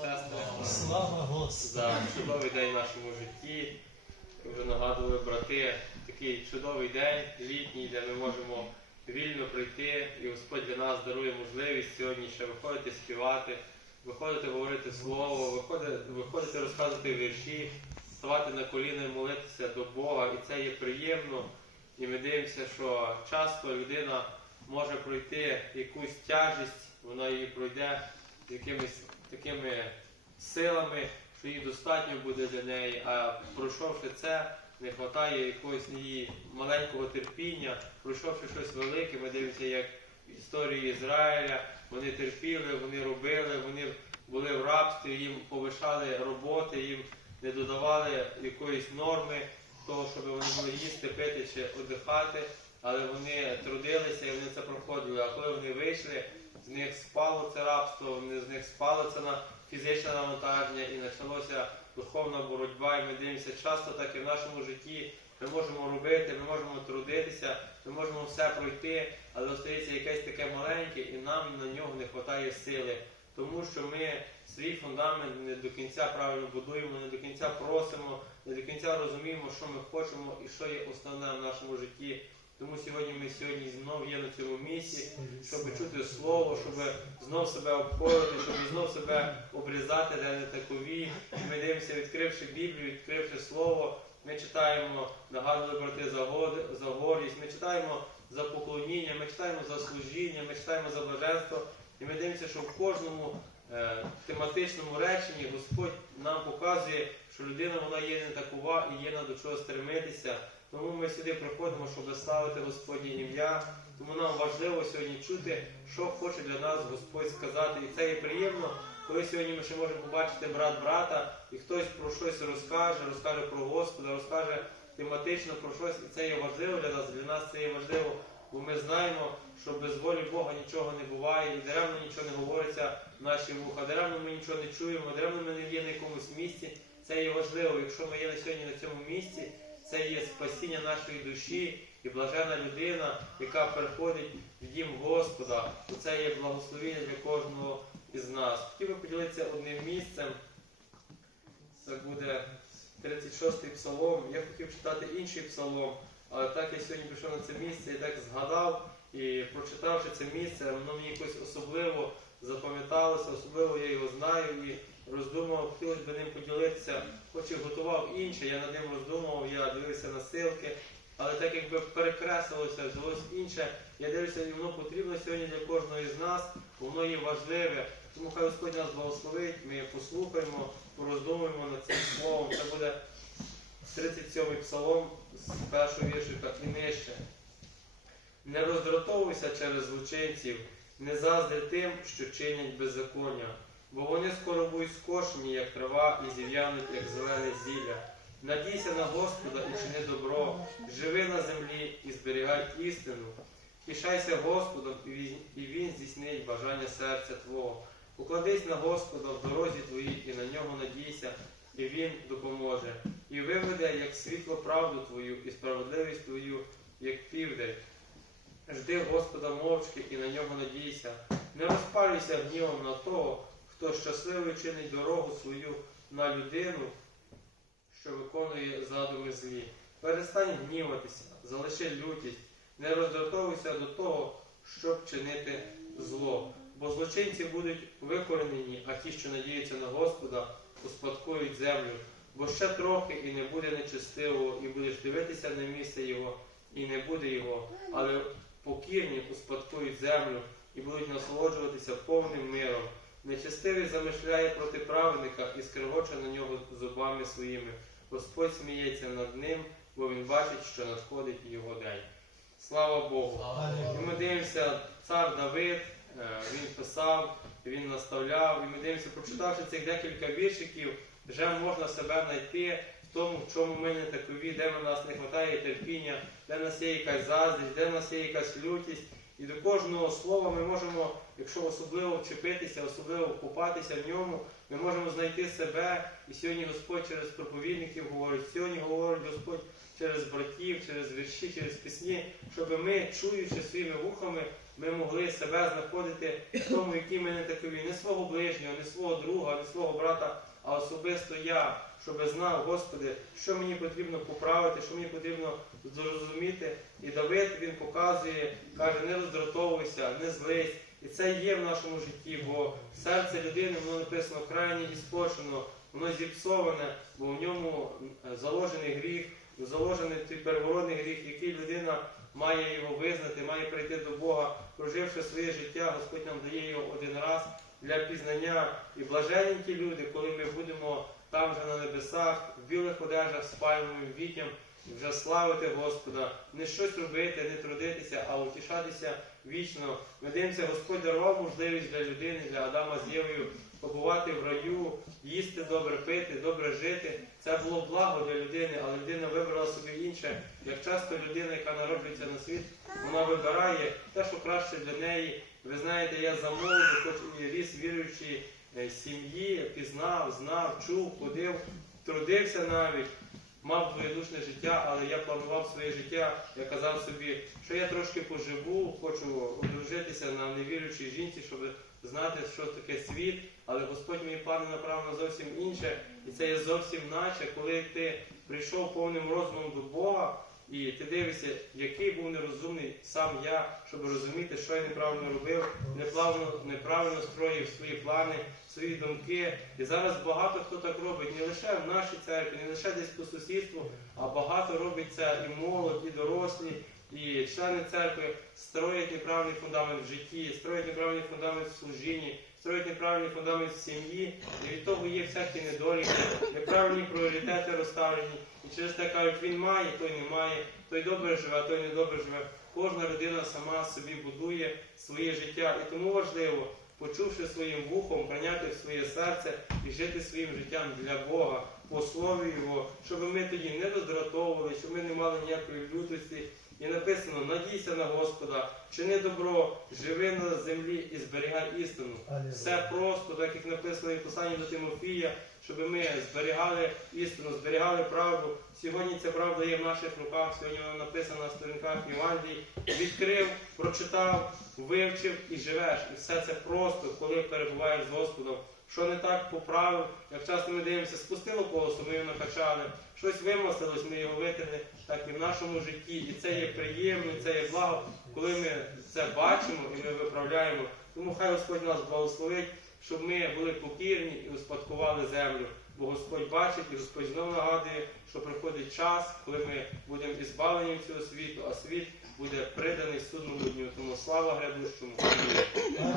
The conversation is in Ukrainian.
сестри, Слава Господу! за чудовий день в нашому житті. Вже нагадували брати, такий чудовий день літній, де ми можемо вільно прийти, і Господь для нас дарує можливість сьогодні ще виходити співати, виходити говорити слово, виходити, виходити розказувати вірші, ставати на коліна і молитися до Бога. І це є приємно. І ми дивимося, що часто людина може пройти якусь тяжість, вона її пройде з якимись такими силами, що їй достатньо буде для неї, а пройшовши це, не вистачає якогось її маленького терпіння, пройшовши щось велике, ми дивимося, як в історії Ізраїля, вони терпіли, вони робили, вони були в рабстві, їм повишали роботи, їм не додавали якоїсь норми того, щоб вони могли їсти, пити чи одихати, але вони трудилися і вони це проходили. А коли вони вийшли, з них спало це рабство, з них спало це на фізичне навантаження і почалася духовна боротьба. І ми дивимося часто так і в нашому житті. Ми можемо робити, ми можемо трудитися, ми можемо все пройти, але остається якесь таке маленьке, і нам на нього не вистачає сили. Тому що ми свій фундамент не до кінця правильно будуємо, не до кінця просимо, не до кінця розуміємо, що ми хочемо і що є основне в нашому житті. Тому сьогодні ми сьогодні знов є на цьому місці, щоб чути слово, щоб знов себе обходити, щоб знов себе обрізати, де не такові. Ми дивимося, відкривши Біблію, відкривши слово. Ми читаємо, нагадували брати за год- за гордість, ми читаємо за поклоніння, ми читаємо за служіння, ми читаємо за блаженство. І ми дивимося, що в кожному е, тематичному реченні Господь нам показує, що людина вона є не такова і є на до чого стремитися. Тому ми сюди приходимо, щоб славити Господнє ім'я. Тому нам важливо сьогодні чути, що хоче для нас Господь сказати. І це є приємно, коли сьогодні ми ще можемо побачити брат брата, і хтось про щось розкаже, розкаже про Господа, розкаже тематично про щось. І це є важливо для нас. Для нас це є важливо, бо ми знаємо, що без волі Бога нічого не буває, і даремно нічого не говориться в наші вуха, даремно ми нічого не чуємо, даремно ми не є на якомусь місці. Це є важливо. Якщо ми є на сьогодні на цьому місці, це є спасіння нашої душі і блажена людина, яка приходить в дім Господа. Це є благословення для кожного із нас. Хотів би поділитися одним місцем. Це буде 36-й псалом. Я хотів читати інший псалом, але так я сьогодні пішов на це місце і так згадав і прочитавши це місце, воно мені якось особливо запам'яталося, особливо я його знаю і роздумував, хотілося б ним поділитися, хоч і готував інше, я над ним роздумував, я дивився на силки, але так якби перекреслилося, взялось інше, я дивлюся, і воно потрібно сьогодні для кожного із нас, воно є важливе. Тому хай Господь нас благословить, ми послухаємо, пороздумуємо над цим словом. Це буде 37-й псалом з першого віршика і нижче. Не роздратовуйся через злочинців, не заздри тим, що чинять беззаконня, бо вони скоро будуть скошені, як трава, і зів'януть, як зелене зілля. Надійся на Господа і чини добро, живи на землі і зберігай істину. Тішайся Господом, і Він- здійснить бажання серця Твого. Покладись на Господа в дорозі твоїй і на нього надійся, і Він допоможе. І виведе, як світло правду Твою, і справедливість Твою, як південь. Жди Господа мовчки і на нього надійся. Не розпалюйся гнівом на того, хто щасливий чинить дорогу свою на людину, що виконує задуми злі. Перестань гніватися, залиши лютість, не роздратовуйся до того, щоб чинити зло. Бо злочинці будуть викоренені, а ті, що надіються на Господа, успадкують землю. Бо ще трохи і не буде нечестивого, і будеш дивитися на місце його, і не буде його, але покірні успадкують землю і будуть насолоджуватися повним миром. Нечестивий замишляє проти праведника і скрегоче на нього зубами своїми. Господь сміється над ним, бо він бачить, що надходить його день. Слава Богу! І ми дивимося, цар Давид, е, він писав, він наставляв, і ми дивимося, прочитавши цих декілька віршиків, вже можна себе знайти в тому, в чому ми не такові, де в нас не вистачає терпіння, де в нас є якась заздрість, де в нас є якась лютість. І до кожного слова ми можемо, якщо особливо вчепитися, особливо вкупатися в ньому, ми можемо знайти себе. І сьогодні Господь через проповідників говорить, сьогодні говорить Господь через братів, через вірші, через пісні, щоб ми, чуючи своїми вухами, ми могли себе знаходити в тому, які ми не такові, не свого ближнього, не свого друга, не свого брата, а особисто я, щоб знав, Господи, що мені потрібно поправити, що мені потрібно зрозуміти. І Давид він показує, каже, не роздратовуйся, не злись. І це є в нашому житті, бо серце людини, воно написано крайне іспорчено, воно зіпсоване, бо в ньому заложений гріх, заложений той первородний гріх, який людина має його визнати, має прийти до Бога, проживши своє життя, Господь нам дає його один для пізнання. І блаженні ті люди, коли ми будемо там же на небесах, в білих одежах з пальмовим вітям, вже славити Господа, не щось робити, не трудитися, а утішатися вічно. Ми Господь дарував можливість для людини, для Адама з Євою побувати в раю, їсти добре, пити, добре жити. Це було благо для людини, але людина вибрала собі інше. Як часто людина, яка народжується на світ, вона вибирає те, що краще для неї. Ви знаєте, я замовлю, хоч і ріс віруючій е, сім'ї, пізнав, знав, чув, ходив, трудився навіть мав двоєдушне життя, але я планував своє життя. Я казав собі, що я трошки поживу, хочу одружитися на невірючій жінці, щоб знати, що таке світ. Але Господь мій пане направив на зовсім інше. І це є зовсім наче, коли ти прийшов повним розумом до Бога. І ти дивишся, який був нерозумний сам я, щоб розуміти, що я неправильно робив, неправильно, неправильно строїв свої плани, свої думки. І зараз багато хто так робить, не лише в нашій церкві, не лише десь по сусідству, а багато робить це і молодь, і дорослі, і члени церкви строять неправильний фундамент в житті, строять неправильний фундамент в служінні, строять неправильний фундамент в сім'ї, і від того є всякі недоліки, неправильні пріоритети розставлені. І через те кажуть, він має, той не має, той добре живе, той не добре живе. Кожна людина сама собі будує своє життя. І тому важливо, почувши своїм вухом, прийняти в своє серце і жити своїм життям для Бога, по слові Його, щоб ми тоді не роздратовували, щоб ми не мали ніякої лютості. І написано: надійся на Господа, чини добро, живи на землі і зберігай істину. Все просто, так як написано і в посланні до Тимофія, щоб ми зберігали істину, зберігали правду. Сьогодні ця правда є в наших руках, сьогодні вона написана на сторінках Євангелії. Відкрив, прочитав, вивчив і живеш. І все це просто, коли перебуваєш з Господом. Що не так поправив, як часто ми дивимося, спустило колесо, ми його накачали, щось вимостилось, ми його витерли, так і в нашому житті. І це є приємно, і це є благо, коли ми це бачимо і ми виправляємо. Тому хай Господь нас благословить, щоб ми були покірні і успадкували землю. Бо Господь бачить і Господь знову нагадує, що приходить час, коли ми будемо ізбавлені від цього світу, а світ буде приданий судному дню. Тому слава грядущому.